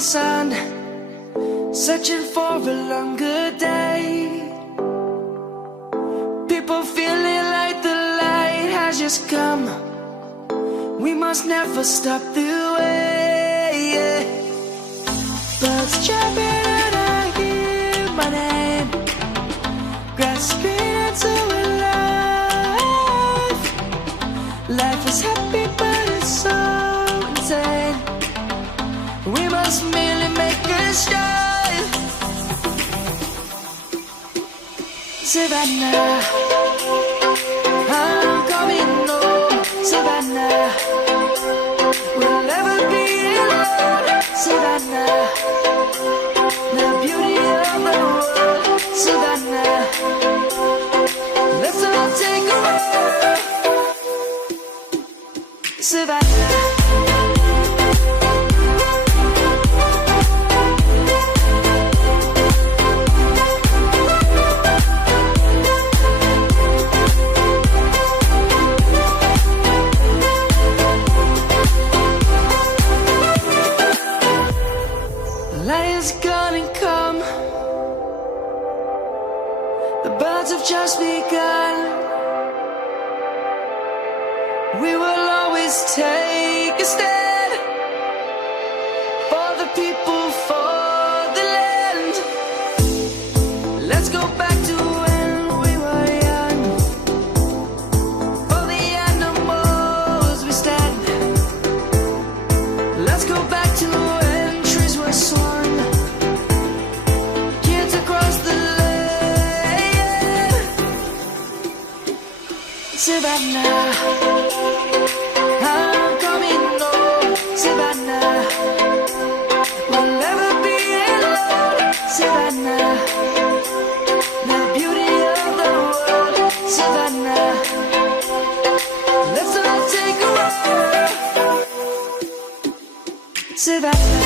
sun, searching for a longer day. People feeling like the light has just come. We must never stop the way. Birds chirping and I hear my name, grasping into a life. Life is happy but it's so insane. We must merely make a start. Savannah, I'm coming home. Savannah, we'll never be alone. Savannah, the beauty of the world. Savannah, let's all take a walk. Savannah. Light is gonna come. The birds have just begun. We will always take a stand for the people, for the land. Let's go back to when we were young. For the animals we stand. Let's go back to when trees were swung. Kids across the land. Savannah, I'm coming home. Savannah, we'll never be alone. Savannah, the beauty of the world. Savannah, let's all take a walk. Savannah.